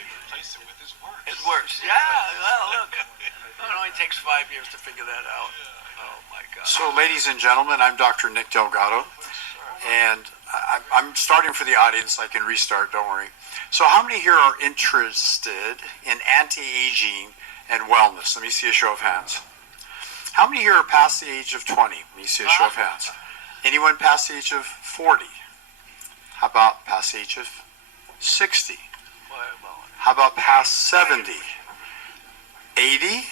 they replaced it with is worse. It works. Yeah, well, look. It only takes 5 years to figure that out. Oh, my God. So, ladies and gentlemen, I'm Dr. Nick Delgado, and I'm starting for the audience. I can restart, don't worry. So how many here are interested in anti-aging and wellness? Let me see a show of hands. How many here are past the age of 20? Let me see a show of hands. Anyone past the age of 40? How about past the age of 60? How about past 70? 80?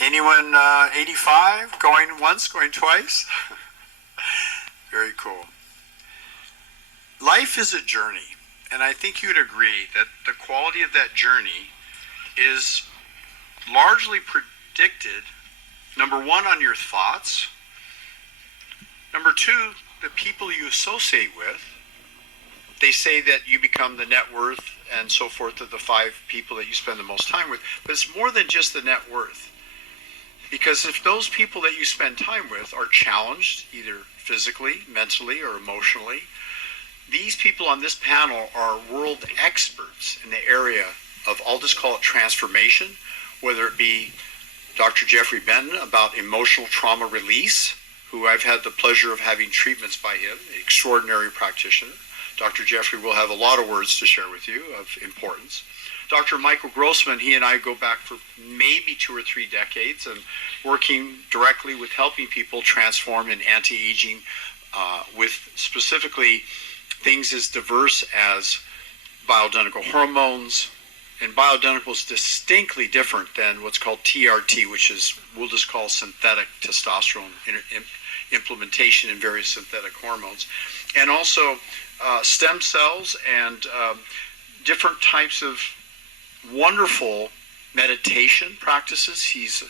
Anyone 85? Going once, going twice? Very cool. Life is a journey, and I think you'd agree that the quality of that journey is largely predicted, number one, on your thoughts, number two, the people you associate with. They say that you become the net worth and so forth of the 5 people that you spend the most time with, but it's more than just the net worth. Because if those people that you spend time with are challenged, either physically, mentally, or emotionally, these people on this panel are world experts in the area of, I'll just call it transformation, whether it be Dr. Jeffrey Benton about emotional trauma release, who I've had the pleasure of having treatments by him, an extraordinary practitioner. Dr. Jeffrey will have a lot of words to share with you of importance. Dr. Michael Grossman, he and I go back for maybe 2 or 3 decades and working directly with helping people transform in anti-aging with specifically things as diverse as bioidentical hormones. And bioidentical is distinctly different than what's called TRT, which is, we'll just call synthetic testosterone implementation in various synthetic hormones. And also stem cells and different types of wonderful meditation practices. He's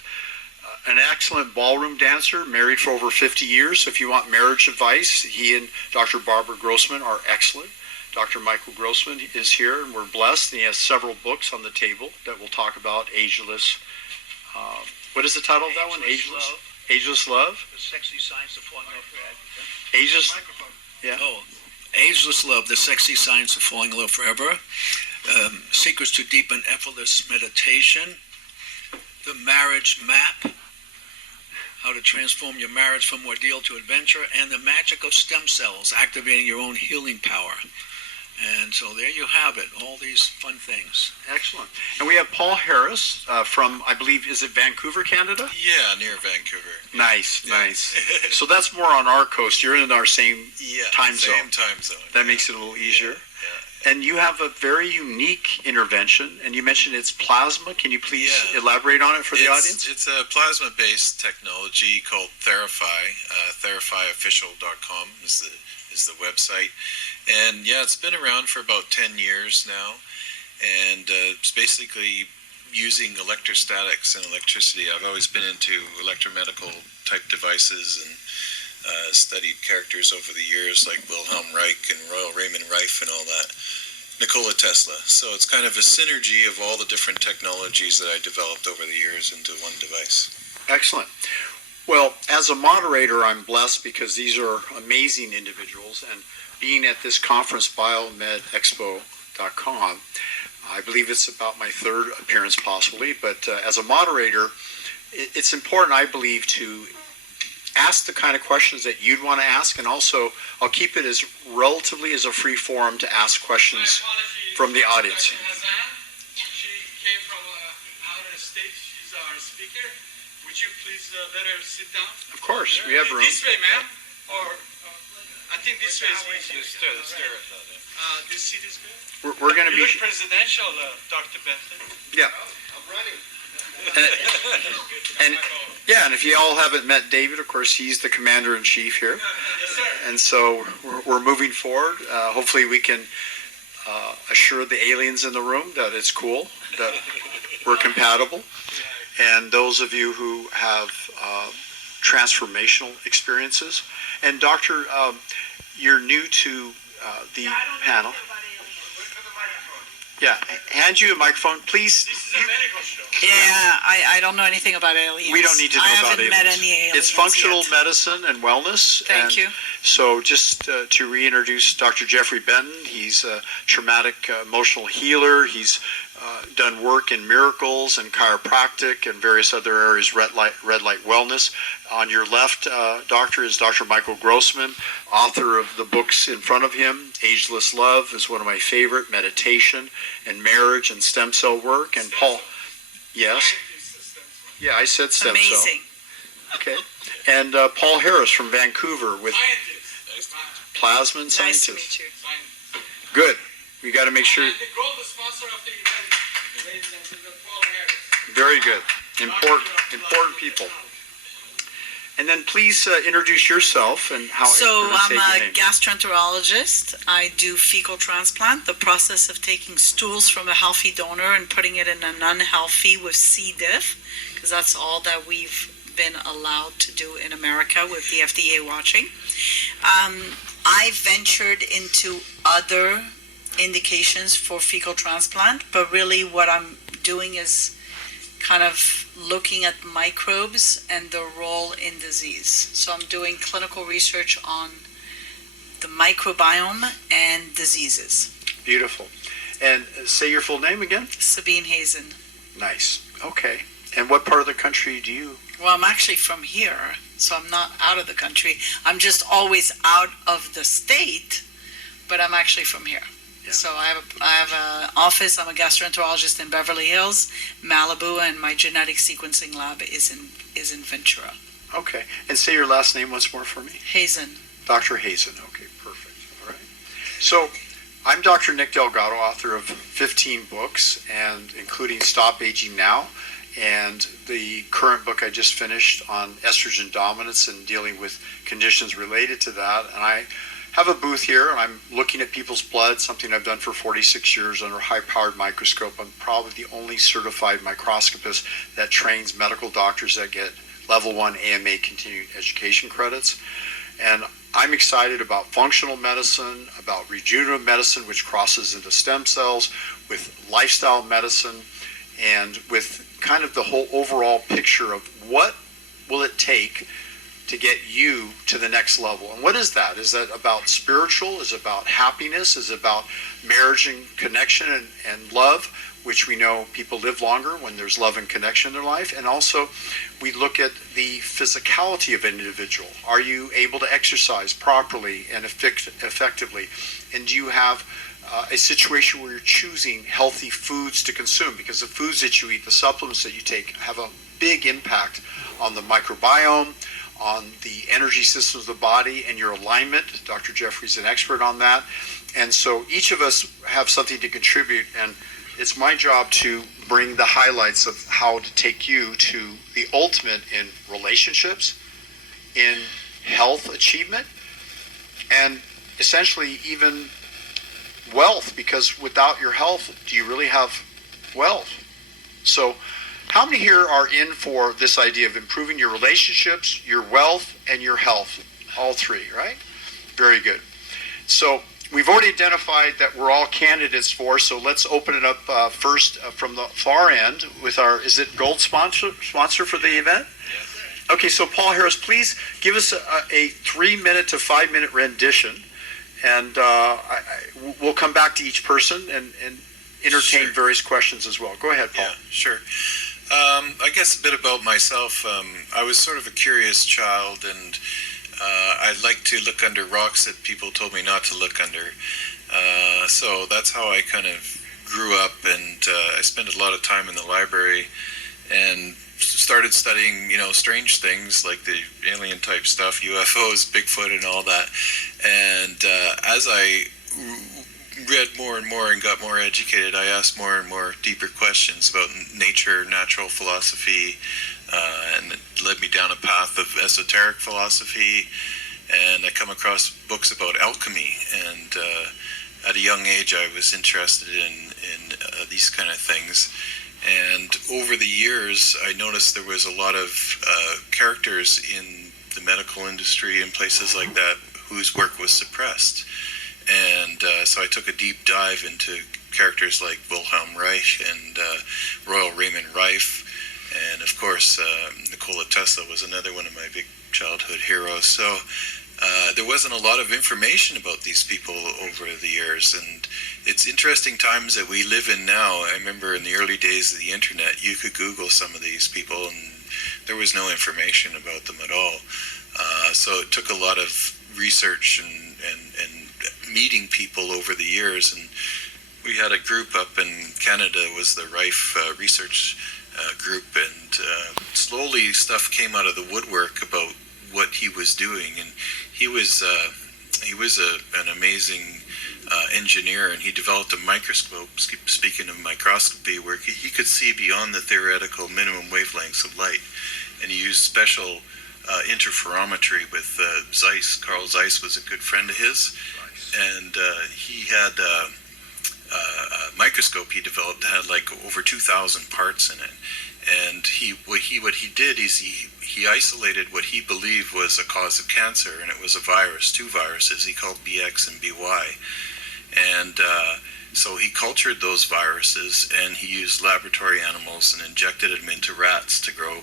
an excellent ballroom dancer, married for over 50 years. So if you want marriage advice, he and Dr. Barbara Grossman are excellent. Dr. Michael Grossman is here, and we're blessed. And he has several books on the table that we'll talk about. Ageless. What is the title of that one? Ageless Love. Ageless Love. The Sexy Science of Falling in Love Forever. Ageless. Yeah. Oh, Ageless Love: The Sexy Science of Falling in Love Forever. Secrets to Deep and Effortless Meditation. The Marriage Map: How to Transform Your Marriage from Ordeal to Adventure, and The Magic of Stem Cells: Activating Your Own Healing Power. And so there you have it, all these fun things. Excellent. And we have Paul Harris from, I believe, is it Vancouver, Canada? Yeah, near Vancouver. Nice, nice. So that's more on our coast. You're in our same time zone. Same time zone. That makes it a little easier. Yeah. And you have a very unique intervention, and you mentioned it's plasma. Can you please elaborate on it for the audience? It's a plasma-based technology called Therify. TherifyOfficial.com is the website. And yeah, it's been around for about 10 years now. And it's basically using electrostatics and electricity. I've always been into electromedical type devices and studied characters over the years like Wilhelm Reich and Royal Raymond Rife and all that. Nikola Tesla. So it's kind of a synergy of all the different technologies that I developed over the years into one device. Excellent. Well, as a moderator, I'm blessed because these are amazing individuals. And being at this conference, Biomed Expo.com, I believe it's about my 3rd appearance possibly. But as a moderator, it's important, I believe, to ask the kind of questions that you'd want to ask, and also I'll keep it as relatively as a free forum to ask questions from the audience. She came from out of state. She's our speaker. Would you please let her sit down? Of course, we have room. This way, ma'am. Or I think this way is easier. This seat is good. We're going to be presidential, Dr. Benton. Yeah. I'm running. And if you all haven't met David, of course, he's the commander-in-chief here. Yes, sir. And so we're moving forward. Hopefully we can assure the aliens in the room that it's cool, that we're compatible. And those of you who have transformational experiences. And Doctor, you're new to the panel. Yeah, hand you a microphone, please. This is a medical show. Yeah, I don't know anything about aliens. We don't need to know I about haven't met aliens. any aliens It's functional yet. medicine and wellness. Thank and you. So just to reintroduce Dr. Jeffrey Benton, he's a traumatic emotional healer. He's done work in miracles and chiropractic and various other areas, red light wellness. On your left, doctor, is Dr. Michael Grossman, author of the books in front of him. Ageless Love is one of my favorite, meditation and marriage and stem cell work. And Paul, yes, yeah, I said stem cell. Amazing. Okay. And Paul Harris from Vancouver with Scientist. plasma Nice scientist. to meet you. Good. We got to make sure. And the gold sponsor of the event, ladies and gentlemen, Paul Harris. Very good. Important people. And then please introduce yourself and how. So pronounce I'm your a name. gastroenterologist. I do fecal transplant, the process of taking stools from a healthy donor and putting it in an unhealthy with C. diff, because that's all that we've been allowed to do in America with the FDA watching. I ventured into other indications for fecal transplant, but really what I'm doing is kind of looking at microbes and their role in disease. So I'm doing clinical research on the microbiome and diseases. Beautiful. And say your full name again. Sabine Hazen. Nice. Okay. And what part of the country do you? Well, I'm actually from here, so I'm not out of the country. I'm just always out of the state, but I'm actually from here. Yeah. So I have an office. I'm a gastroenterologist in Beverly Hills, Malibu, and my genetic sequencing lab is in Ventura. Okay. And say your last name once more for me. Hazen. Dr. Hazen. Okay, perfect. All right. So I'm Dr. Nick Delgado, author of 15 books, and including Stop Aging Now, and the current book I just finished on estrogen dominance and dealing with conditions related to that. And I have a booth here, and I'm looking at people's blood, something I've done for 46 years under a high-powered microscope. I'm probably the only certified microscopist that trains medical doctors that get level 1 AMA continuing education credits. And I'm excited about functional medicine, about regenerative medicine, which crosses into stem cells, with lifestyle medicine, and with kind of the whole overall picture of what will it take to get you to the next level. And what is that? Is that about spiritual? Is it about happiness? Is it about marriage and connection and love, which we know people live longer when there's love and connection in their life? And also, we look at the physicality of an individual. Are you able to exercise properly and effectively? And do you have a situation where you're choosing healthy foods to consume? Because the foods that you eat, the supplements that you take, have a big impact on the microbiome, on the energy systems of the body, and your alignment. Dr. Jeffrey's an expert on that. And so each of us have something to contribute, and it's my job to bring the highlights of how to take you to the ultimate in relationships, in health achievement, and essentially even wealth, because without your health, do you really have wealth? So how many here are in for this idea of improving your relationships, your wealth, and your health? All three, right? Very good. So we've already identified that we're all candidates for, so let's open it up first from the far end with our, is it gold sponsor for the event? Yes. Okay, so Paul Harris, please give us a 3-minute to 5-minute rendition, and we'll come back to each person and entertain Sure. various questions as well. Go ahead, Paul. Yeah, sure. I guess a bit about myself. I was sort of a curious child, and I like to look under rocks that people told me not to look under. So that's how I kind of grew up, and I spent a lot of time in the library and started studying, strange things like the alien type stuff, UFOs, Bigfoot, and all that. And as I read more and more and got more educated, I asked more and more deeper questions about nature, natural philosophy, and it led me down a path of esoteric philosophy. And I come across books about alchemy, and at a young age I was interested in these kind of things. And over the years I noticed there was a lot of characters in the medical industry and places like that whose work was suppressed. And so I took a deep dive into characters like Wilhelm Reich and Royal Raymond Rife, and of course Nikola Tesla was another one of my big childhood heroes. So there wasn't a lot of information about these people over the years, and it's interesting times that we live in now. I remember in the early days of the internet, you could Google some of these people, and there was no information about them at all. So it took a lot of research and meeting people over the years, and we had a group up in Canada, was the Rife Research Group, and slowly stuff came out of the woodwork about what he was doing, and he was an amazing engineer, and he developed a microscope. Speaking of microscopy, where he could see beyond the theoretical minimum wavelengths of light, and he used special interferometry with Zeiss. Carl Zeiss was a good friend of his, and he had a microscope he developed that had like over 2,000 parts in it. And what he did is he isolated what he believed was a cause of cancer, and it was a virus, two viruses he called BX and BY. And so he cultured those viruses, and he used laboratory animals and injected them into rats to grow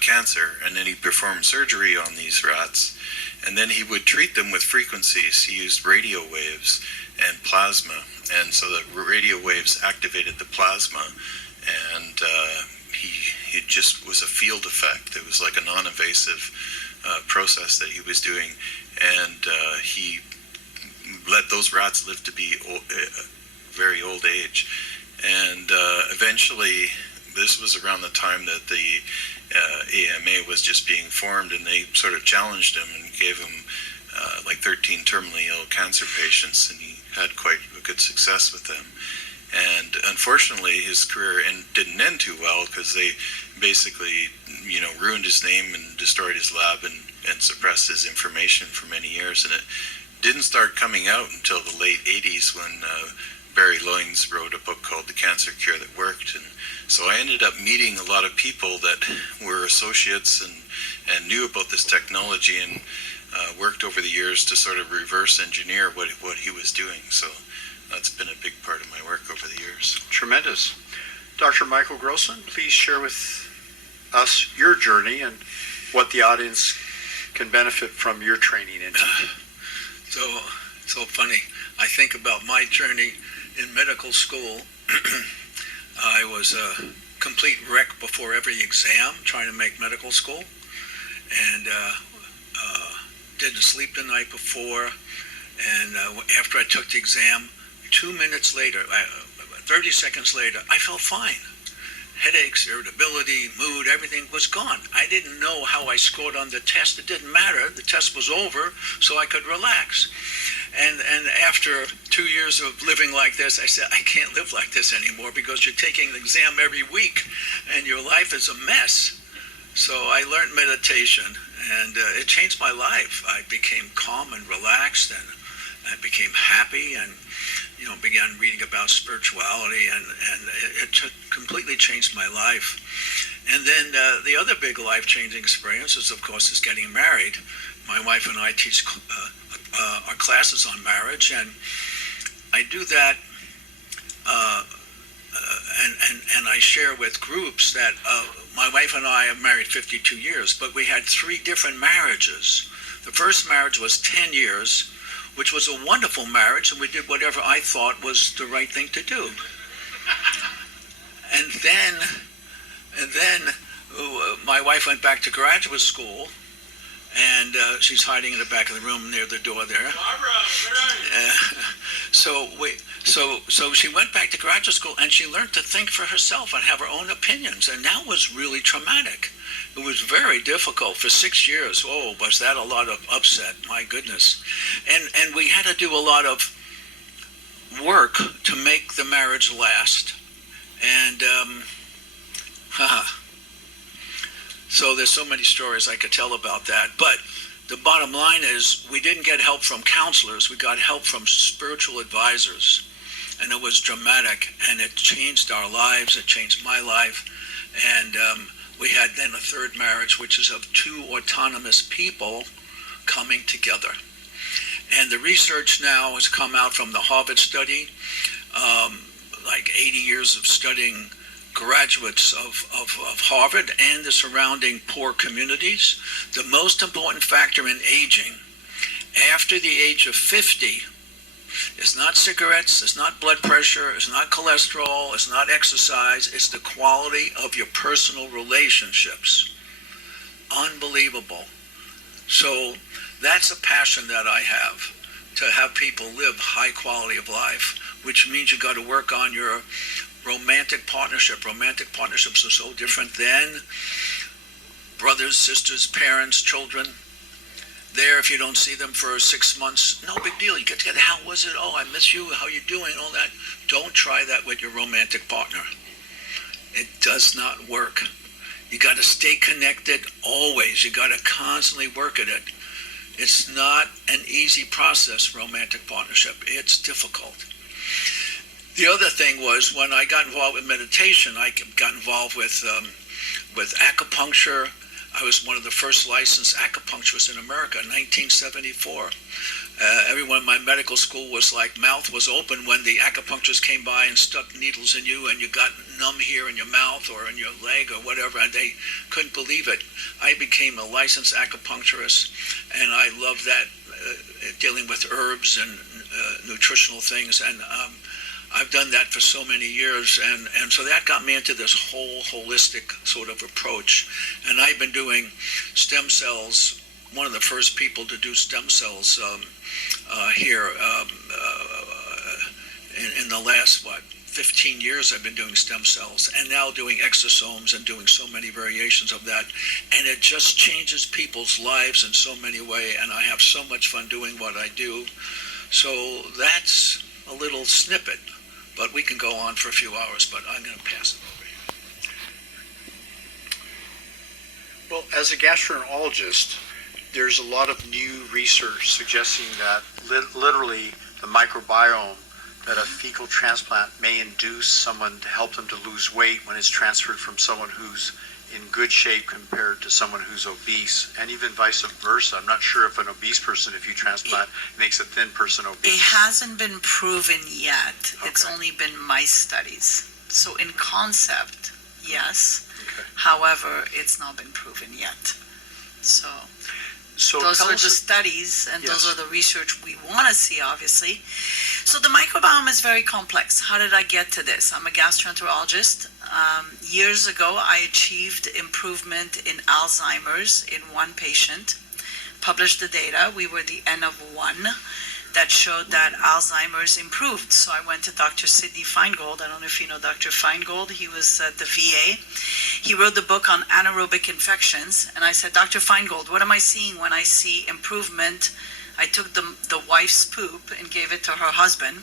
cancer. And then he performed surgery on these rats, and then he would treat them with frequencies. He used radio waves and plasma, and so the radio waves activated the plasma, and it just was a field effect. It was like a non-invasive process that he was doing, and he let those rats live to be very old age. And eventually, this was around the time that the AMA was just being formed, and they sort of challenged him and gave him like 13 terminally ill cancer patients, and he had quite a good success with them. And unfortunately, his career didn't end too well, because they basically, ruined his name and destroyed his lab and suppressed his information for many years. And it didn't start coming out until the late 80s, when Barry Loines wrote a book called The Cancer Cure That Worked. And so I ended up meeting a lot of people that were associates and knew about this technology, and worked over the years to sort of reverse engineer what he was doing. So that's been a big part of my work over the years. Tremendous. Dr. Michael Grossman, please share with us your journey and what the audience can benefit from your training in. So funny. I think about my journey in medical school. I was a complete wreck before every exam trying to make medical school, and didn't sleep the night before. And after I took the exam, 2 minutes later, 30 seconds later, I felt fine. Headaches, irritability, mood, everything was gone. I didn't know how I scored on the test. It didn't matter. The test was over, so I could relax. And after 2 years of living like this, I said, I can't live like this anymore, because you're taking an exam every week, and your life is a mess. So I learned meditation, and it changed my life. I became calm and relaxed, and I became happy, and began reading about spirituality, and it completely changed my life. And then the other big life-changing experience is, of course, getting married. My wife and I teach our classes on marriage, and I do that, and I share with groups that my wife and I have married 52 years, but we had 3 different marriages. The first marriage was 10 years, which was a wonderful marriage, and we did whatever I thought was the right thing to do. And then my wife went back to graduate school, and she's hiding in the back of the room near the door there. So she went back to graduate school, and she learned to think for herself and have her own opinions, and that was really traumatic. It was very difficult for 6 years. Oh, was that a lot of upset? My goodness. And we had to do a lot of work to make the marriage last. And so there's so many stories I could tell about that. But the bottom line is, we didn't get help from counselors. We got help from spiritual advisors. And it was dramatic, and it changed our lives. It changed my life. And we had then a third marriage, which is of 2 autonomous people coming together. And the research now has come out from the Harvard study, like 80 years of studying graduates of Harvard and the surrounding poor communities. The most important factor in aging after the age of 50 is not cigarettes, it's not blood pressure, it's not cholesterol, it's not exercise, it's the quality of your personal relationships. Unbelievable. So that's a passion that I have, to have people live high quality of life, which means you got to work on your romantic partnership. Romantic partnerships are so different than brothers, sisters, parents, children. There, if you don't see them for 6 months, no big deal. You get together, how was it? Oh, I miss you, how you doing, all that. Don't try that with your romantic partner. It does not work. You got to stay connected always. You got to constantly work at it. It's not an easy process, romantic partnership. It's difficult. The other thing was, when I got involved with meditation, I got involved with acupuncture. I was one of the first licensed acupuncturists in America in 1974. Everyone in my medical school was like, mouth was open when the acupuncturist came by and stuck needles in you and you got numb here in your mouth or in your leg or whatever, and they couldn't believe it. I became a licensed acupuncturist, and I loved that, dealing with herbs and nutritional things, and I've done that for so many years, and so that got me into this whole holistic sort of approach. And I've been doing stem cells, one of the first people to do stem cells here in the last, 15 years I've been doing stem cells, and now doing exosomes and doing so many variations of that. And it just changes people's lives in so many ways, and I have so much fun doing what I do. So that's a little snippet. But we can go on for a few hours, but I'm going to pass it over here. Well, as a gastroenterologist, there's a lot of new research suggesting that literally the microbiome that a fecal transplant may induce someone to help them to lose weight when it's transferred from someone who's in good shape compared to someone who's obese, and even vice versa. I'm not sure if an obese person, if you transplant, makes a thin person obese. It hasn't been proven yet. Okay. It's only been mice studies. So in concept, yes. Okay. However, it's not been proven yet. So those tell are us the studies, and those Yes. are the research we want to see, obviously. So the microbiome is very complex. How did I get to this? I'm a gastroenterologist. Years ago, I achieved improvement in Alzheimer's in one patient, published the data. We were the N of 1 that showed that Alzheimer's improved. So I went to Dr. Sidney Feingold. I don't know if you know Dr. Feingold. He was at the VA. He wrote the book on anaerobic infections. And I said, Dr. Feingold, what am I seeing when I see improvement? I took the wife's poop and gave it to her husband.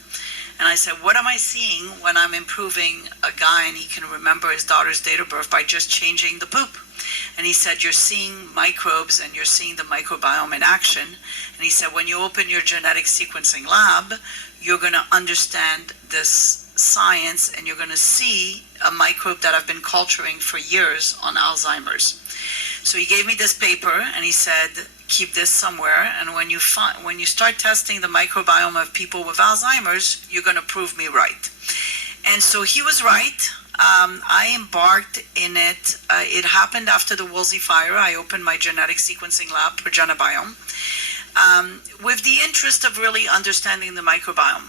And I said, what am I seeing when I'm improving a guy and he can remember his daughter's date of birth by just changing the poop? And he said, you're seeing microbes and you're seeing the microbiome in action. And he said, when you open your genetic sequencing lab, you're going to understand this science and you're going to see a microbe that I've been culturing for years on Alzheimer's. So he gave me this paper and he said, keep this somewhere, and when you start testing the microbiome of people with Alzheimer's, you're going to prove me right. And so he was right. I embarked in it. It happened after the Woolsey fire. I opened my genetic sequencing lab, Progenobiome, with the interest of really understanding the microbiome.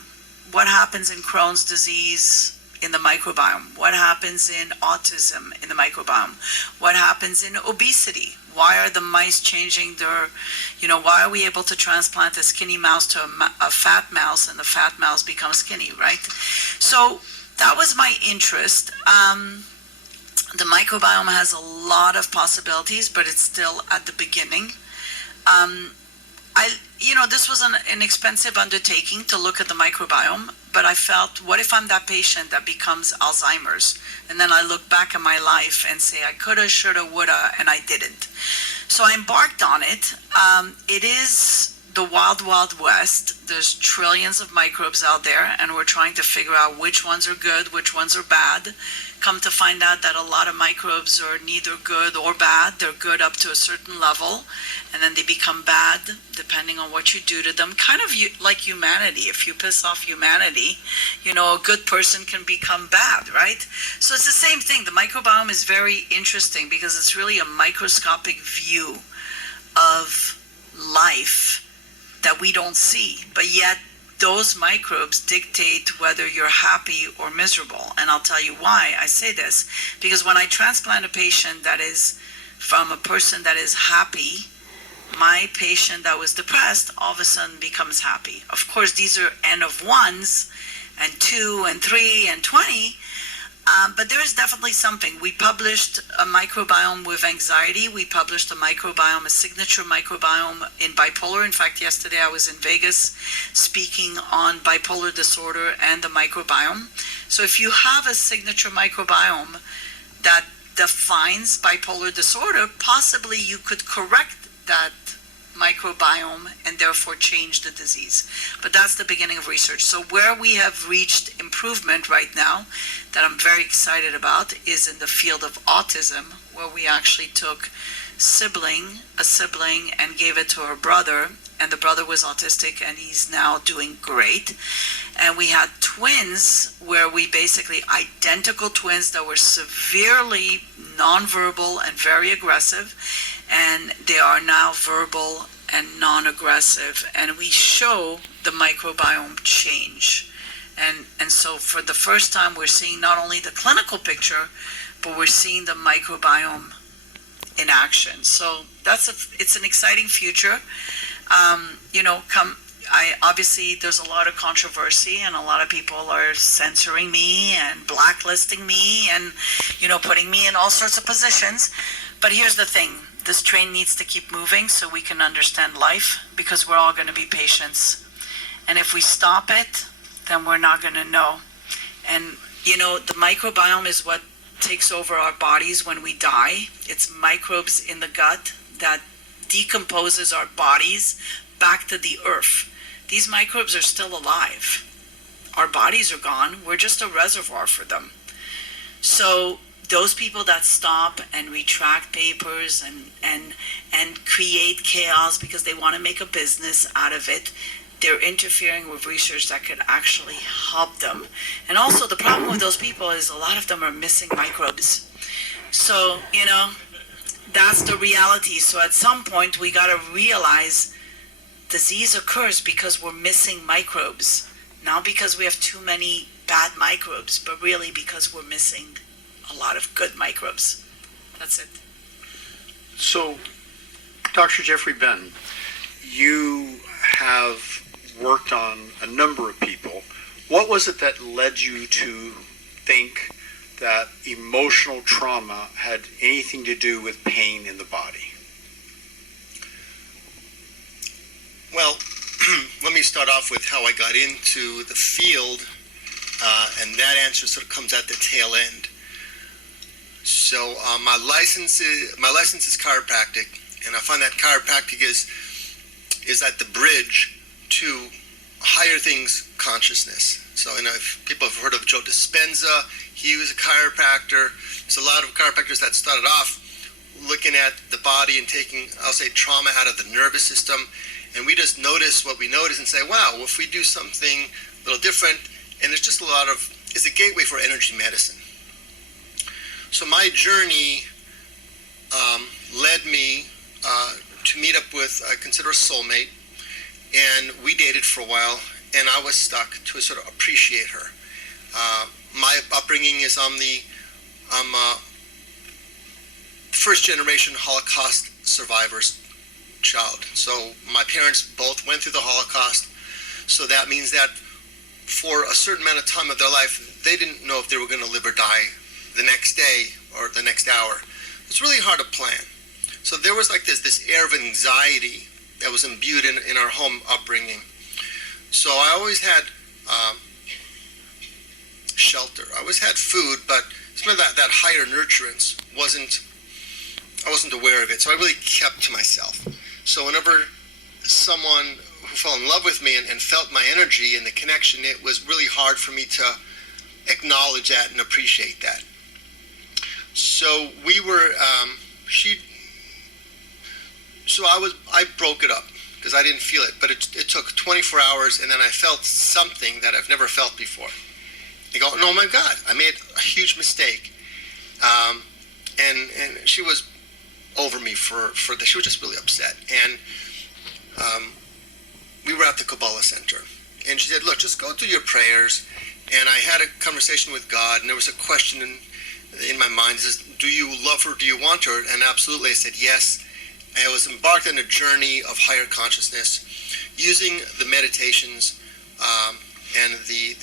What happens in Crohn's disease in the microbiome? What happens in autism in the microbiome? What happens in obesity? Why are the mice changing their, why are we able to transplant a skinny mouse to a fat mouse and the fat mouse becomes skinny, right? So that was my interest. The microbiome has a lot of possibilities, but it's still at the beginning. This was an expensive undertaking to look at the microbiome, but I felt, what if I'm that patient that becomes Alzheimer's? And then I look back at my life and say, I coulda, shoulda, woulda, and I didn't. So I embarked on it. It is the wild, wild west. There's trillions of microbes out there, and we're trying to figure out which ones are good, which ones are bad. Come to find out that a lot of microbes are neither good or bad. They're good up to a certain level, and then they become bad depending on what you do to them. Kind of like humanity. If you piss off humanity, a good person can become bad, right? So it's the same thing. The microbiome is very interesting because it's really a microscopic view of life that we don't see, but yet those microbes dictate whether you're happy or miserable. And I'll tell you why I say this. Because when I transplant a patient that is from a person that is happy, my patient that was depressed all of a sudden becomes happy. Of course, these are N of 1s and 2 and 3 and 20. But there is definitely something. We published a microbiome with anxiety. We published a signature microbiome in bipolar. In fact, yesterday I was in Vegas speaking on bipolar disorder and the microbiome. So if you have a signature microbiome that defines bipolar disorder, possibly you could correct that microbiome and therefore change the disease. But that's the beginning of research. So where we have reached improvement right now that I'm very excited about is in the field of autism, where we actually took a sibling and gave it to her brother, and the brother was autistic and he's now doing great. And we had twins where we basically identical twins that were severely nonverbal and very aggressive, and they are now verbal and non-aggressive, and we show the microbiome change. And so for the first time we're seeing not only the clinical picture, but we're seeing the microbiome in action. So it's an exciting future. Obviously there's a lot of controversy, and a lot of people are censoring me and blacklisting me and putting me in all sorts of positions. But here's the thing. This train needs to keep moving so we can understand life, because we're all going to be patients. And if we stop it, then we're not going to know. And, the microbiome is what takes over our bodies when we die. It's microbes in the gut that decomposes our bodies back to the earth. These microbes are still alive. Our bodies are gone. We're just a reservoir for them. So those people that stop and retract papers and create chaos because they want to make a business out of it, they're interfering with research that could actually help them. And also the problem with those people is a lot of them are missing microbes. So, that's the reality. So at some point we got to realize disease occurs because we're missing microbes. Not because we have too many bad microbes, but really because we're missing a lot of good microbes. That's it. So, Dr. Jeffrey Benton, you have worked on a number of people. What was it that led you to think that emotional trauma had anything to do with pain in the body? Well, let me start off with how I got into the field, and that answer sort of comes at the tail end. So my license is chiropractic, and I find that chiropractic is at the bridge to higher things consciousness. So if people have heard of Joe Dispenza, he was a chiropractor. There's a lot of chiropractors that started off looking at the body and taking, I'll say, trauma out of the nervous system, and we just notice what we notice and say, wow, well, if we do something a little different, and it's just it's a gateway for energy medicine. So my journey led me to meet up with, I consider a soulmate, and we dated for a while, and I was stuck to sort of appreciate her. My upbringing is I'm first generation Holocaust survivors child. So my parents both went through the Holocaust, so that means that for a certain amount of time of their life, they didn't know if they were going to live or die the next day or the next hour. It's really hard to plan. So there was like this air of anxiety that was imbued in our home upbringing. So I always had shelter. I always had food, but some of that higher nurturance I wasn't aware of it. So I really kept to myself. So whenever someone who fell in love with me and felt my energy and the connection, it was really hard for me to acknowledge that and appreciate that. So we were, I broke it up because I didn't feel it, but it took 24 hours, and then I felt something that I've never felt before. I go, oh my God, I made a huge mistake. And she was over me for this. She was just really upset. And we were at the Kabbalah Center. And she said, look, just go through your prayers. And I had a conversation with God, and there was a question in my mind. It says, do you love her? Do you want her? And absolutely, I said yes. I was embarked on a journey of higher consciousness using the meditations and the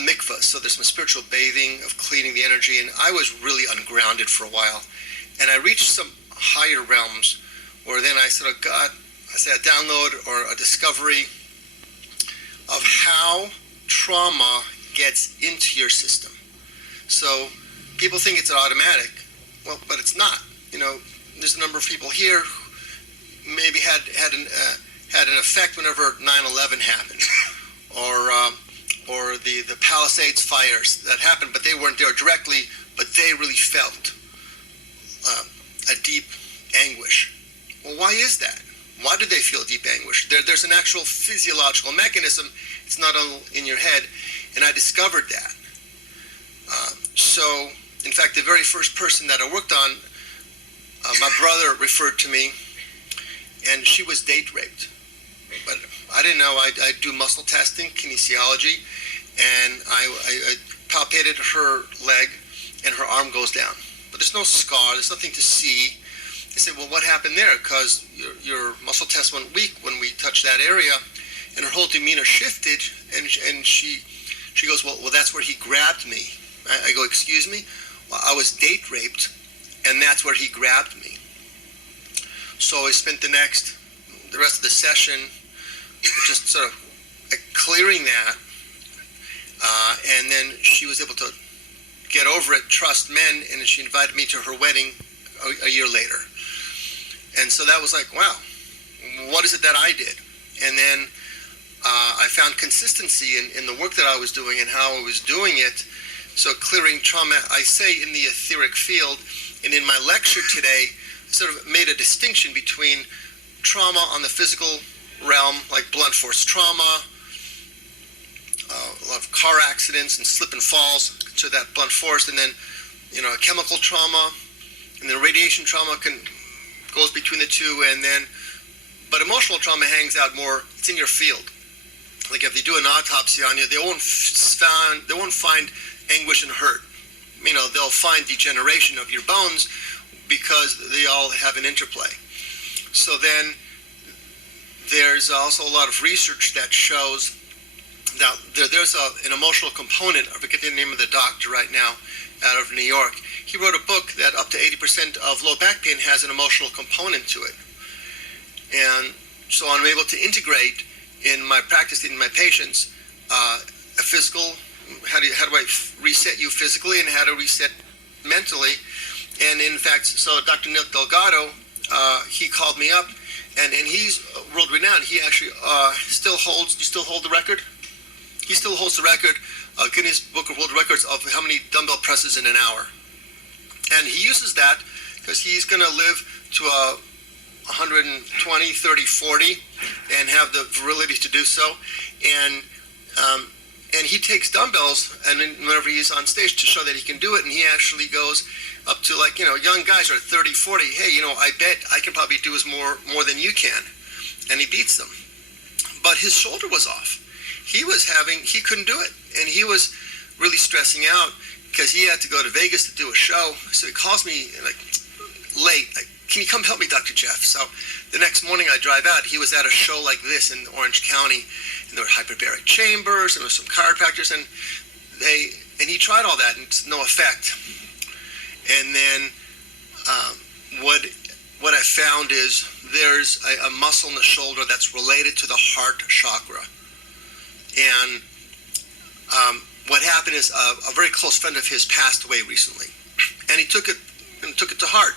mikvah. So there's some spiritual bathing of cleaning the energy, and I was really ungrounded for a while. And I reached some higher realms where then I sort of got, a download or a discovery of how trauma gets into your system. So people think it's automatic, well, but it's not. You know, there's a number of people here who maybe had an effect whenever 9/11 happened, or the Palisades fires that happened, but they weren't there directly, but they really felt a deep anguish. Well, why is that? Why do they feel deep anguish? There's an actual physiological mechanism. It's not all in your head, and I discovered that. So, in fact, the very first person that I worked on, my brother referred to me, and she was date raped. But I didn't know. I do muscle testing, kinesiology, and I palpated her leg, and her arm goes down. But there's no scar. There's nothing to see. I said, well, what happened there? Because your muscle test went weak when we touched that area, and her whole demeanor shifted, and she goes, well, that's where he grabbed me. I go, excuse me? Well, I was date raped, and that's where he grabbed me. So I spent the rest of the session just sort of clearing that, and then she was able to get over it, trust men, and she invited me to her wedding a year later. And so that was like, wow, what is it that I did? And then I found consistency in the work that I was doing and how I was doing it. So clearing trauma, I say in the etheric field, and in my lecture today, I sort of made a distinction between trauma on the physical realm, like blunt force trauma, a lot of car accidents and slip and falls to that blunt force, and then, a chemical trauma, and then radiation trauma goes between the two, but emotional trauma hangs out more. It's in your field. Like if they do an autopsy on you, they won't find anguish and hurt. They'll find degeneration of your bones because they all have an interplay. So then there's also a lot of research that shows that there's an emotional component. I forget the name of the doctor right now out of New York. He wrote a book that up to 80% of low back pain has an emotional component to it. And so I'm able to integrate in my practice, in my patients, a physical, how do I reset you physically and how to reset mentally. And in fact, so Dr. Nick Delgado, he called me up, and he's world renowned. He actually still hold the record? He still holds the record, Guinness Book of World Records, of how many dumbbell presses in an hour. And he uses that because he's going to live to 120, 30, 40 and have the virility to do so. And he takes dumbbells, and whenever he's on stage to show that he can do it, and he actually goes up to young guys are 30, 40. Hey, I bet I can probably do more than you can. And he beats them. But his shoulder was off. He couldn't do it. And he was really stressing out because he had to go to Vegas to do a show. So he calls me late. Can you come help me, Dr. Jeff? So the next morning I drive out. He was at a show like this in Orange County, and there were hyperbaric chambers, and there were some chiropractors, and he tried all that, and it's no effect. And then what I found is there's a muscle in the shoulder that's related to the heart chakra. And what happened is a very close friend of his passed away recently, and he took it and took it to heart.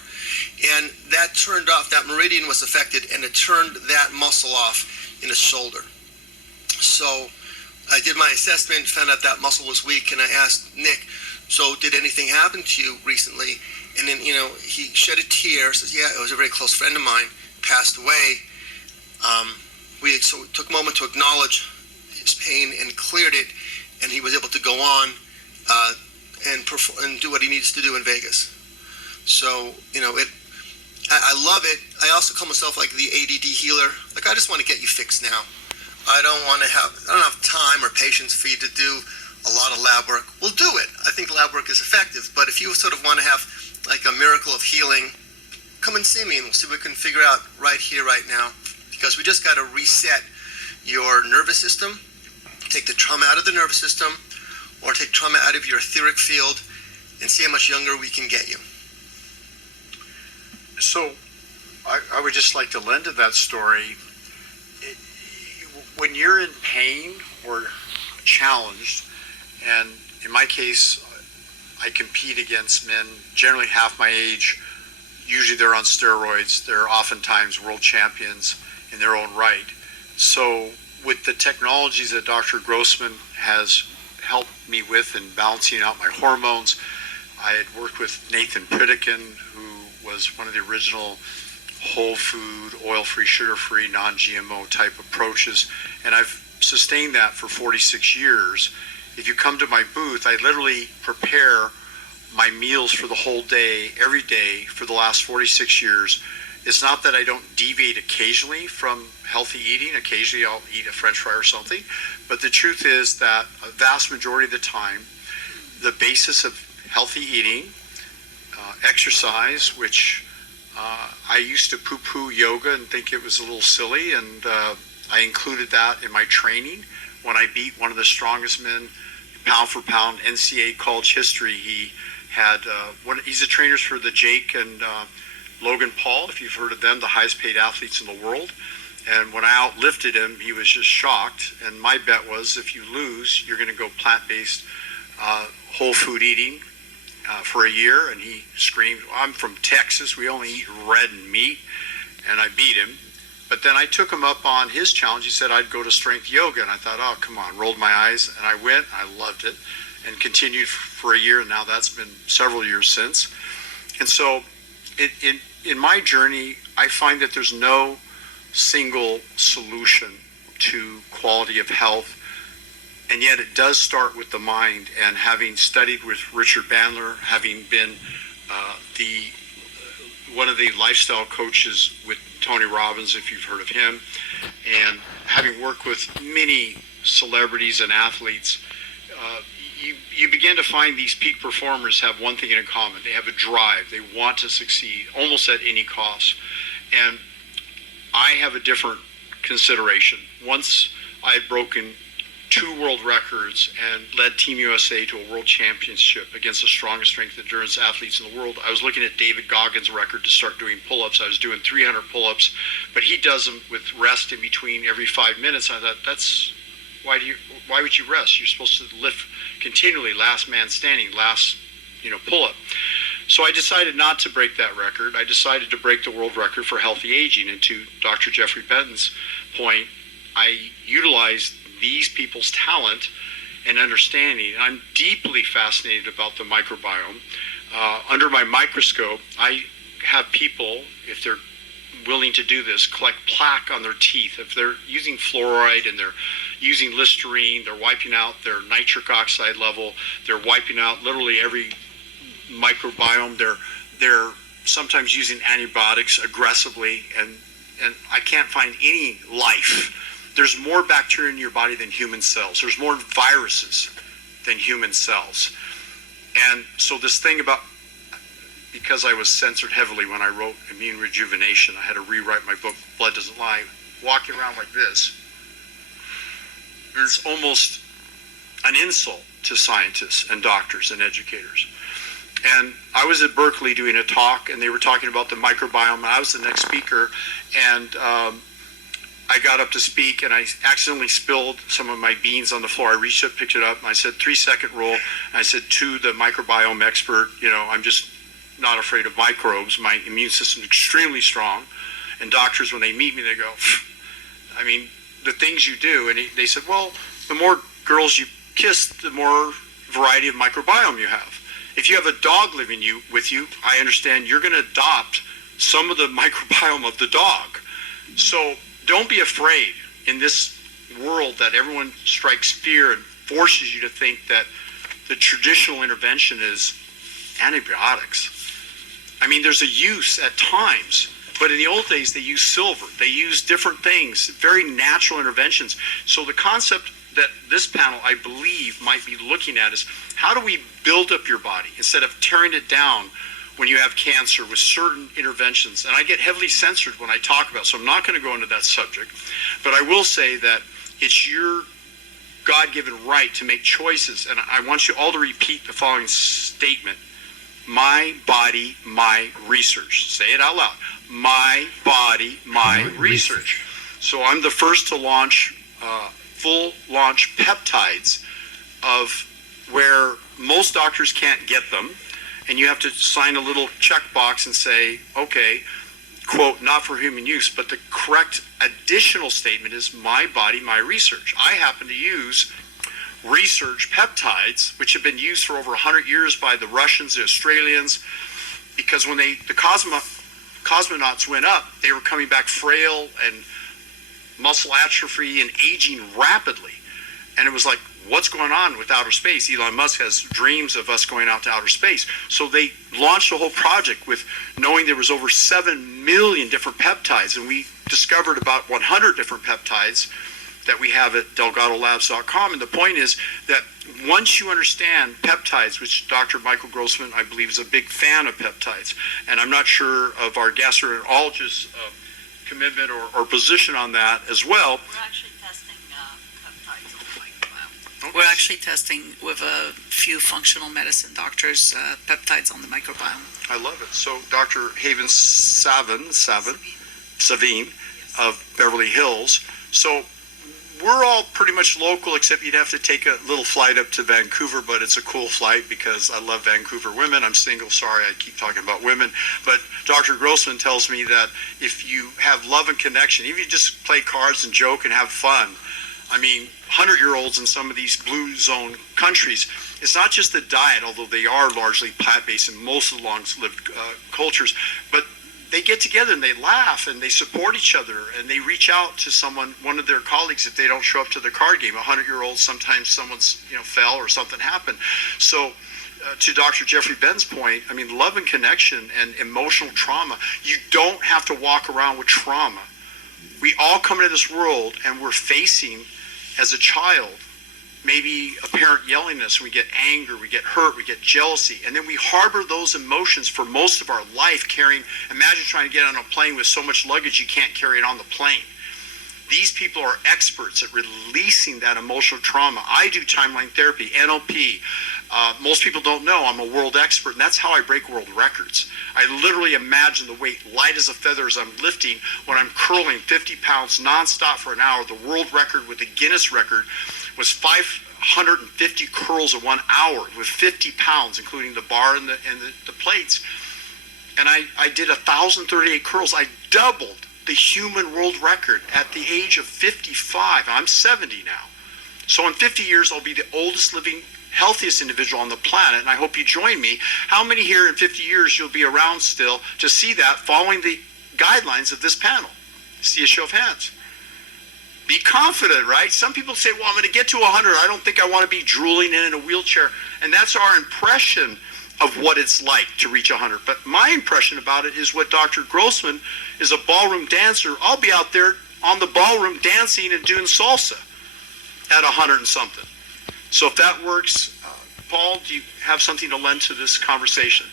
And that turned off, that meridian was affected, and it turned that muscle off in his shoulder. So I did my assessment, found out that muscle was weak, and I asked Nick, so did anything happen to you recently? And then, he shed a tear, says, yeah, it was a very close friend of mine, passed away. We took a moment to acknowledge his pain and cleared it, and he was able to go on and do what he needs to do in Vegas. So, I love it. I also call myself like the ADD healer. Like, I just want to get you fixed now. I don't have time or patience for you to do a lot of lab work. We'll do it. I think lab work is effective. But if you sort of want to have like a miracle of healing, come and see me and we'll see what we can figure out right here, right now. Because we just got to reset your nervous system, take the trauma out of the nervous system, or take trauma out of your etheric field and see how much younger we can get you. So I would just like to lend to that story. When you're in pain or challenged, and in my case, I compete against men generally half my age. Usually they're on steroids. They're oftentimes world champions in their own right. So with the technologies that Dr. Grossman has helped me with in balancing out my hormones, I had worked with Nathan Pritikin, who was one of the original whole food, oil-free, sugar-free, non-GMO type approaches, and I've sustained that for 46 years. If you come to my booth, I literally prepare my meals for the whole day, every day, for the last 46 years. It's not that I don't deviate occasionally from healthy eating. Occasionally I'll eat a French fry or something, but the truth is that a vast majority of the time, the basis of healthy eating, exercise, which I used to poo-poo yoga and think it was a little silly, and I included that in my training. When I beat one of the strongest men, pound for pound, NCAA college history, he's a trainer for the Jake and Logan Paul, if you've heard of them, the highest paid athletes in the world. And when I outlifted him, he was just shocked. And my bet was, if you lose, you're going to go plant-based, whole food eating for a year. And he screamed, I'm from Texas, we only eat red meat. And I beat him. But then I took him up on his challenge. He said I'd go to strength yoga. And I thought, oh, come on, rolled my eyes. And I went, I loved it, and continued for a year. And now that's been several years since. And so in my journey, I find that there's no single solution to quality of health. And yet it does start with the mind. And having studied with Richard Bandler, having been one of the lifestyle coaches with Tony Robbins, if you've heard of him, and having worked with many celebrities and athletes, you begin to find these peak performers have one thing in common. They have a drive. They want to succeed almost at any cost. And I have a different consideration. Once I had broken 2 world records and led Team USA to a world championship against the strongest strength endurance athletes in the world, I was looking at David Goggins' record to start doing pull-ups. I was doing 300 pull-ups, but he does them with rest in between every 5 minutes. I thought, why would you rest? You're supposed to lift continually, last man standing, last pull-up. So I decided not to break that record. I decided to break the world record for healthy aging. And to Dr. Jeffrey Benton's point, I utilized these people's talent and understanding. I'm deeply fascinated about the microbiome. Under my microscope, I have people, if they're willing to do this, collect plaque on their teeth. If they're using fluoride and they're using Listerine, they're wiping out their nitric oxide level, they're wiping out literally every microbiome. They're sometimes using antibiotics aggressively, and I can't find any life. There's more bacteria in your body than human cells. There's more viruses than human cells. And so this thing about, because I was censored heavily when I wrote Immune Rejuvenation, I had to rewrite my book, Blood Doesn't Lie, walking around like this. There's almost an insult to scientists and doctors and educators. And I was at Berkeley doing a talk, and they were talking about the microbiome, and I was the next speaker, and I got up to speak, and I accidentally spilled some of my beans on the floor. I reached up, picked it up, and I said, 3-second rule. And I said to the microbiome expert, I'm just not afraid of microbes. My immune system is extremely strong. And doctors, when they meet me, they go, I mean, the things you do. And they said, well, the more girls you kiss, the more variety of microbiome you have. If you have a dog living with you, I understand you're going to adopt some of the microbiome of the dog. So don't be afraid in this world that everyone strikes fear and forces you to think that the traditional intervention is antibiotics. I mean, there's a use at times, but in the old days, they used silver. They used different things, very natural interventions. So the concept that this panel, I believe, might be looking at is how do we build up your body instead of tearing it down when you have cancer with certain interventions. And I get heavily censored when I talk about it, so I'm not going to go into that subject. But I will say that it's your God-given right to make choices. And I want you all to repeat the following statement. My body, my research. Say it out loud. My body, my research. So I'm the first to launch full launch peptides of where most doctors can't get them. And you have to sign a little checkbox and say, okay, quote, not for human use, but the correct additional statement is my body, my research. I happen to use research peptides, which have been used for over 100 years by the Russians, the Australians, because when the cosmonauts went up, they were coming back frail and muscle atrophy and aging rapidly. And it was like, what's going on with outer space? Elon Musk has dreams of us going out to outer space. So they launched a whole project with knowing there was over 7 million different peptides. And we discovered about 100 different peptides that we have at delgadolabs.com. And the point is that once you understand peptides, which Dr. Michael Grossman, I believe, is a big fan of peptides, and I'm not sure of our gastroenterologist's commitment or position on that as well. We're actually testing peptides on the microbiome. Okay. We're actually testing with a few functional medicine doctors peptides on the microbiome. I love it. So Dr. Haven Savine of Beverly Hills. So we're all pretty much local, except you'd have to take a little flight up to Vancouver, but it's a cool flight because I love Vancouver women. I'm single, sorry, I keep talking about women. But Dr. Grossman tells me that if you have love and connection, even if you just play cards and joke and have fun, I mean, 100-year-olds in some of these blue zone countries, it's not just the diet, although they are largely plant-based in most of the long-lived cultures, but they get together and they laugh and they support each other and they reach out to someone, one of their colleagues, if they don't show up to the card game. 100-year-olds, sometimes someone's fell or something happened. So to Dr. Jeffrey Ben's point, I mean, love and connection and emotional trauma, you don't have to walk around with trauma. We all come into this world and we're facing, as a child, maybe a parent yelling at us, and we get anger, we get hurt, we get jealousy, and then we harbor those emotions for most of our life, imagine trying to get on a plane with so much luggage you can't carry it on the plane. These people are experts at releasing that emotional trauma. I do timeline therapy, NLP. Most people don't know I'm a world expert, and that's how I break world records. I literally imagine the weight light as a feather as I'm lifting when I'm curling 50 pounds nonstop for an hour. The world record with the Guinness record was 550 curls in 1 hour with 50 pounds, including the bar and the plates. And I did 1,038 curls. I doubled the human world record at the age of 55. I'm 70 now. So in 50 years, I'll be the oldest living, healthiest individual on the planet, and I hope you join me. How many here in 50 years you'll be around still to see that following the guidelines of this panel? See a show of hands. Be confident, right? Some people say, well, I'm going to get to 100. I don't think I want to be drooling in a wheelchair. And that's our impression of what it's like to reach 100. But my impression about it is what Dr. Grossman is, a ballroom dancer. I'll be out there on the ballroom dancing and doing salsa at 100 and something. So if that works, Paul, do you have something to lend to this conversation?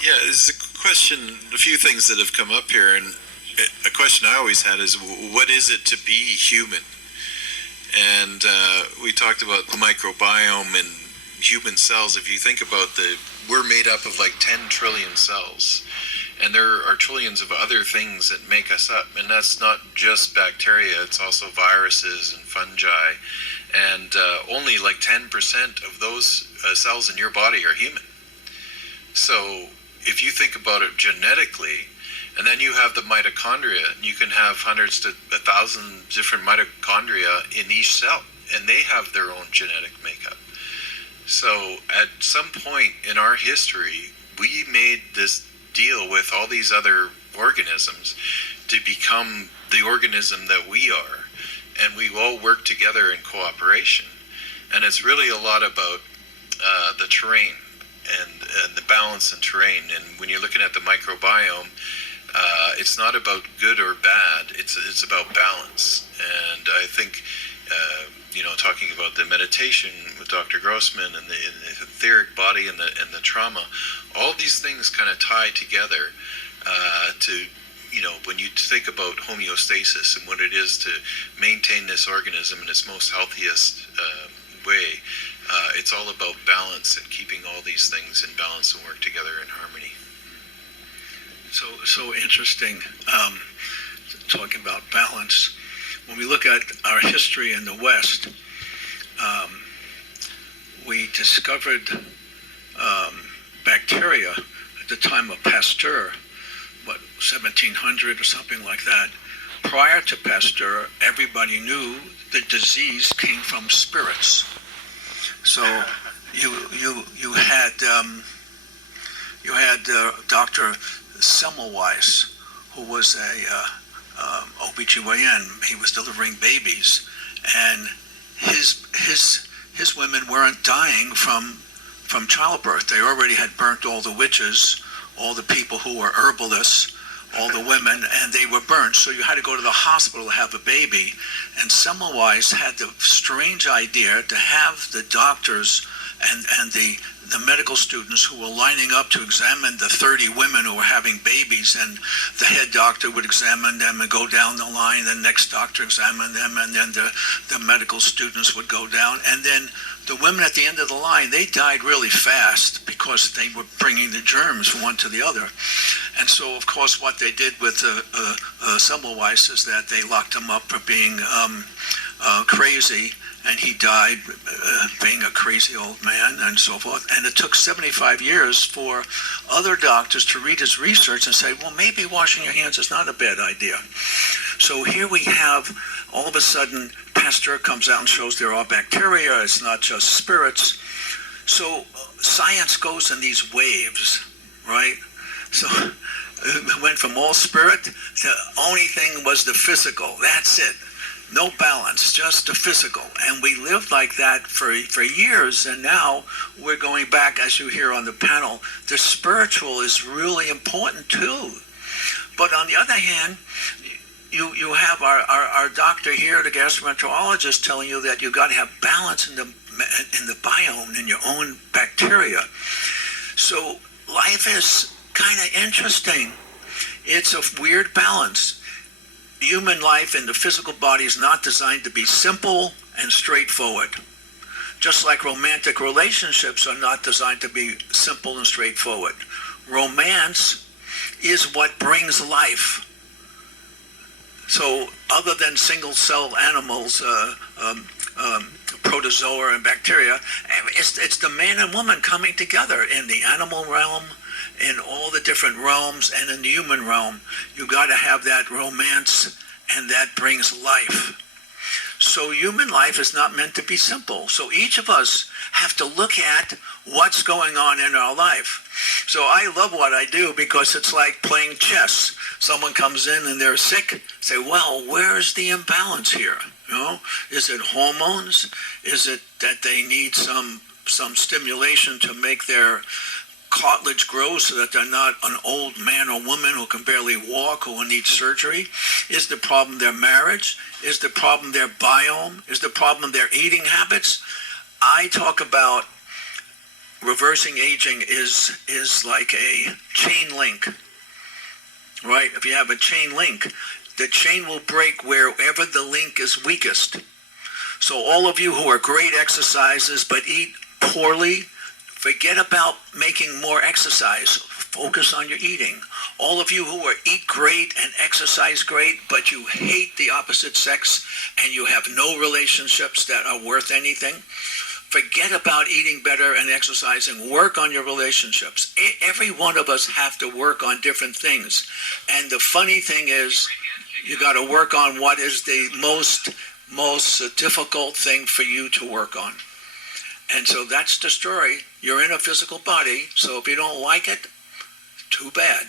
Yeah, this is a question, a few things that have come up here, and a question I always had is, what is it to be human? And we talked about the microbiome and human cells. If you think about we're made up of like 10 trillion cells, and there are trillions of other things that make us up. And that's not just bacteria, it's also viruses and fungi and only like 10% of those cells in your body are human. So if you think about it genetically, and then you have the mitochondria, and you can have hundreds to 1,000 different mitochondria in each cell, and they have their own genetic makeup. So at some point in our history, we made this deal with all these other organisms to become the organism that we are, and we all work together in cooperation. And it's really a lot about the terrain and the balance in terrain. And when you're looking at the microbiome, it's not about good or bad. It's about balance. And I think, talking about the meditation with Dr. Grossman and the etheric body and the trauma, all these things kind of tie together to, when you think about homeostasis and what it is to maintain this organism in its most healthiest way, it's all about balance and keeping all these things in balance and work together in harmony. So interesting, talking about balance. When we look at our history in the West, we discovered bacteria at the time of Pasteur, 1700 or something like that. Prior to Pasteur, everybody knew the disease came from spirits. So you had Dr. Semmelweis, who was a OBGYN. He was delivering babies, and his women weren't dying from childbirth. They already had burnt all the witches, all the people who were herbalists, all the women, and they were burnt. So you had to go to the hospital to have a baby. And Semmelweis had the strange idea to have the doctors and the medical students who were lining up to examine the 30 women who were having babies, and the head doctor would examine them and go down the line, the next doctor examined them, and then the medical students would go down, and then the women at the end of the line, they died really fast because they were bringing the germs from one to the other. And so, of course, what they did with Semmelweis is that they locked him up for being crazy, and he died being a crazy old man and so forth. And it took 75 years for other doctors to read his research and say, well, maybe washing your hands is not a bad idea. So here we have, all of a sudden, Pasteur comes out and shows there are bacteria, it's not just spirits. So science goes in these waves, right? So it went from all spirit to only thing was the physical, that's it. No balance, just the physical. And we lived like that for years, and now we're going back, as you hear on the panel, the spiritual is really important too. But on the other hand, you have our doctor here, the gastroenterologist, telling you that you got to have balance in the biome, in your own bacteria. So life is kind of interesting. It's a weird balance. Human life in the physical body is not designed to be simple and straightforward. Just like romantic relationships are not designed to be simple and straightforward. Romance is what brings life. So other than single-cell animals, protozoa and bacteria, it's the man and woman coming together in the animal realm, in all the different realms, and in the human realm. You got to have that romance, and that brings life. So human life is not meant to be simple. So each of us have to look at what's going on in our life. So I love what I do because it's like playing chess. Someone comes in and they're sick, say, well, where's the imbalance here? Is it hormones? Is it that they need some stimulation to make their cartilage grow so that they're not an old man or woman who can barely walk, who will need surgery? Is the problem their marriage? Is the problem their biome? Is the problem their eating habits? I talk about reversing aging is like a chain link, right? If you have a chain link, the chain will break wherever the link is weakest. So all of you who are great exercisers but eat poorly, forget about making more exercise. focus on your eating. All of you who eat great and exercise great, but you hate the opposite sex and you have no relationships that are worth anything, forget about eating better and exercising. Work on your relationships. Every one of us have to work on different things. And the funny thing is, you got to work on what is the most difficult thing for you to work on. And so that's the story. You're in a physical body, so if you don't like it, too bad.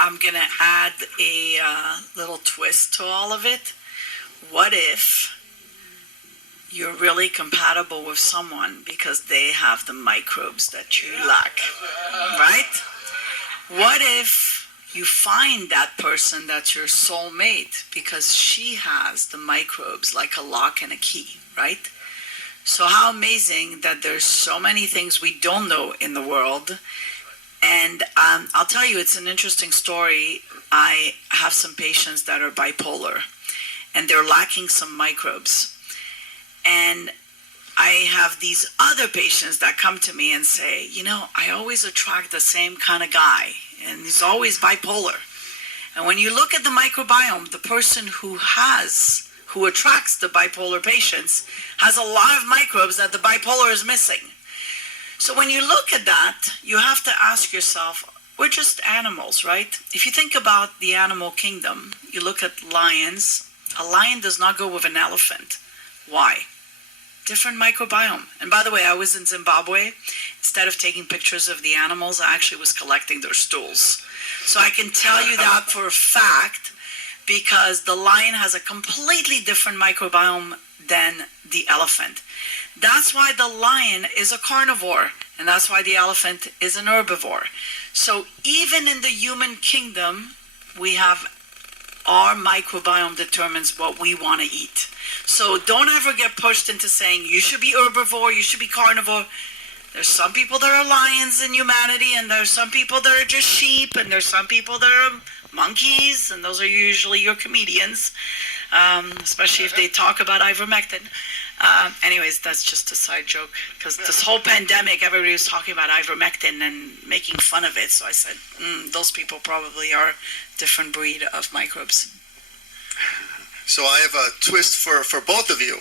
I'm going to add a little twist to all of it. What if you're really compatible with someone because they have the microbes that you lack, right? What if you find that person that's your soulmate because she has the microbes like a lock and a key, right? So how amazing that there's so many things we don't know in the world. And I'll tell you, it's an interesting story. I have some patients that are bipolar and they're lacking some microbes. And I have these other patients that come to me and say, you know, I always attract the same kind of guy and he's always bipolar. And when you look at the microbiome, the person who attracts the bipolar patients has a lot of microbes that the bipolar is missing. So when you look at that, you have to ask yourself, we're just animals, right? If you think about the animal kingdom, you look at lions. A lion does not go with an elephant. Why? Different microbiome. And by the way, I was in Zimbabwe. Instead of taking pictures of the animals, I actually was collecting their stools. So I can tell you that for a fact, because the lion has a completely different microbiome than the elephant. That's why the lion is a carnivore, and that's why the elephant is an herbivore. So even in the human kingdom, we have our microbiome determines what we want to eat. So don't ever get pushed into saying you should be herbivore, you should be carnivore. There's some people that are lions in humanity, and there's some people that are just sheep, and there's some people that are monkeys, and those are usually your comedians, especially if they talk about ivermectin. Anyways, that's just a side joke, because this whole pandemic, everybody was talking about ivermectin and making fun of it. So I said, those people probably are a different breed of microbes. So I have a twist for both of you.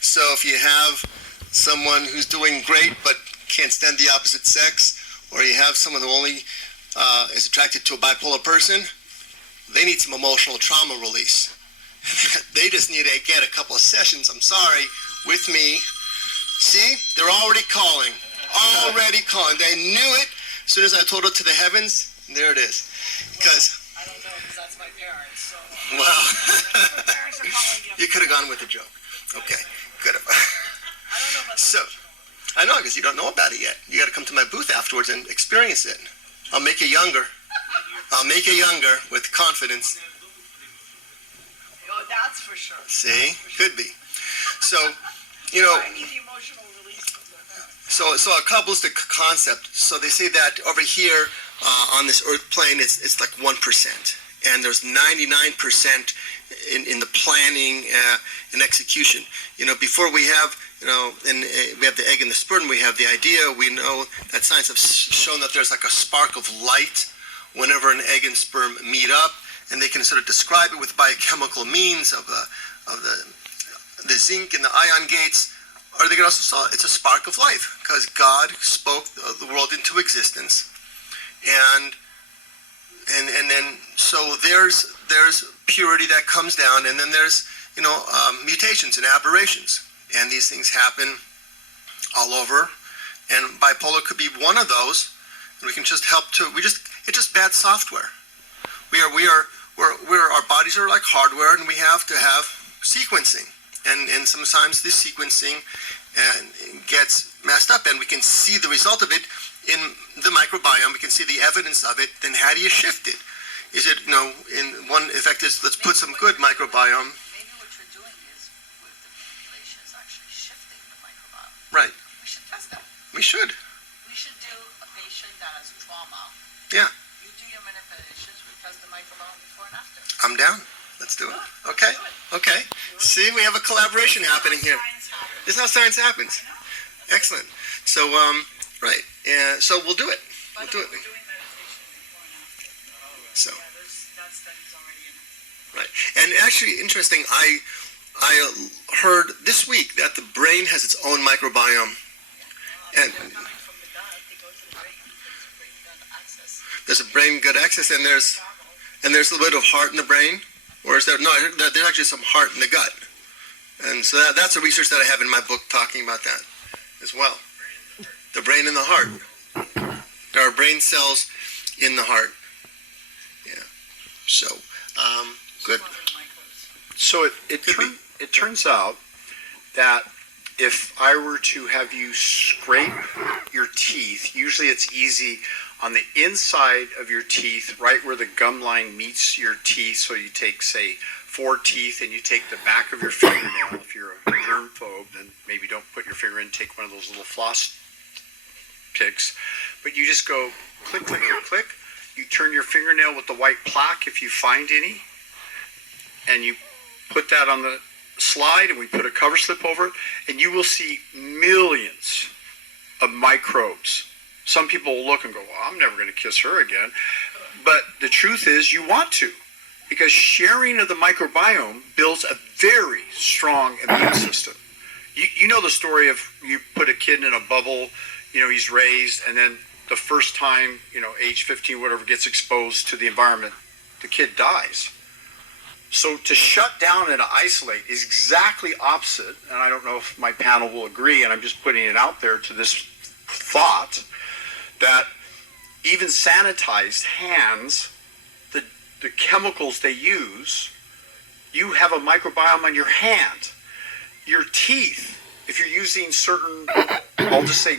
So if you have someone who's doing great but can't stand the opposite sex, or you have someone who only is attracted to a bipolar person, they need some emotional trauma release. They just need to get a couple of sessions, I'm sorry, with me. See, they're already calling. They knew it. As soon as I told it to the heavens, there it is. Because I don't know, because that's my parents. So. well, My parents are calling you. you could have gone with a joke. Okay, good. I don't know about So, I know, because you don't know about it yet. You got to come to my booth afterwards and experience it. I'll make you younger. With confidence. Oh, that's for sure. See, could be. So, you know, I need the emotional release from that. so a kabbalistic concept. So they say that over here on this earth plane, it's like 1%, and there's 99% in the planning and execution. You know, before we have, you know, we have the egg and the sperm, we have the idea. We know that science has shown that there's like a spark of light whenever an egg and sperm meet up, and they can sort of describe it with biochemical means of the zinc and the ion gates, or they can also say it's a spark of life because God spoke the world into existence, and then so there's purity that comes down, and then there's mutations and aberrations, and these things happen all over, and bipolar could be one of those, and we can just help to it's just bad software. Our bodies are like hardware, and we have to have sequencing, and sometimes this sequencing gets messed up, and we can see the result of it in the microbiome. We can see the evidence of it. Then how do you shift it? Is it, in one effect is let's put some good microbiome. Maybe what you're doing is with the manipulation is actually shifting the microbiome. Right. We should test that. We should. We should do a patient that has trauma. Yeah. You do your manipulations, we test the microbiome before and after. I'm down. Let's do it. Okay. Okay. See, we have a collaboration happening here. This is how science happens. Excellent. So, right. Yeah. So we'll do it. We'll do it. So. Right. And actually, interesting. I heard this week that the brain has its own microbiome, and there's a brain gut access, and there's a little bit of heart in the brain, or is there? No, I heard that there's actually some heart in the gut, and so that's the research that I have in my book talking about that as well. The brain and the heart. There are brain cells in the heart. Yeah. So, good. So it turns out that if I were to have you scrape your teeth, usually it's easy on the inside of your teeth, right where the gum line meets your teeth. So you take, say, 4 teeth and you take the back of your fingernail. If you're a germphobe, then maybe don't put your finger in, take one of those little floss picks. But you just go click, click, click, click. You turn your fingernail with the white plaque if you find any, and you put that on the slide, and we put a cover slip over it, and you will see millions of microbes. Some people will look and go, well, I'm never going to kiss her again. But the truth is you want to, because sharing of the microbiome builds a very strong immune system. You know the story of you put a kid in a bubble, he's raised, and then the first time, age 15, whatever, gets exposed to the environment, the kid dies. So to shut down and to isolate is exactly opposite, and I don't know if my panel will agree, and I'm just putting it out there to this thought, that even sanitized hands, the chemicals they use, you have a microbiome on your hand. Your teeth, if you're using certain, I'll just say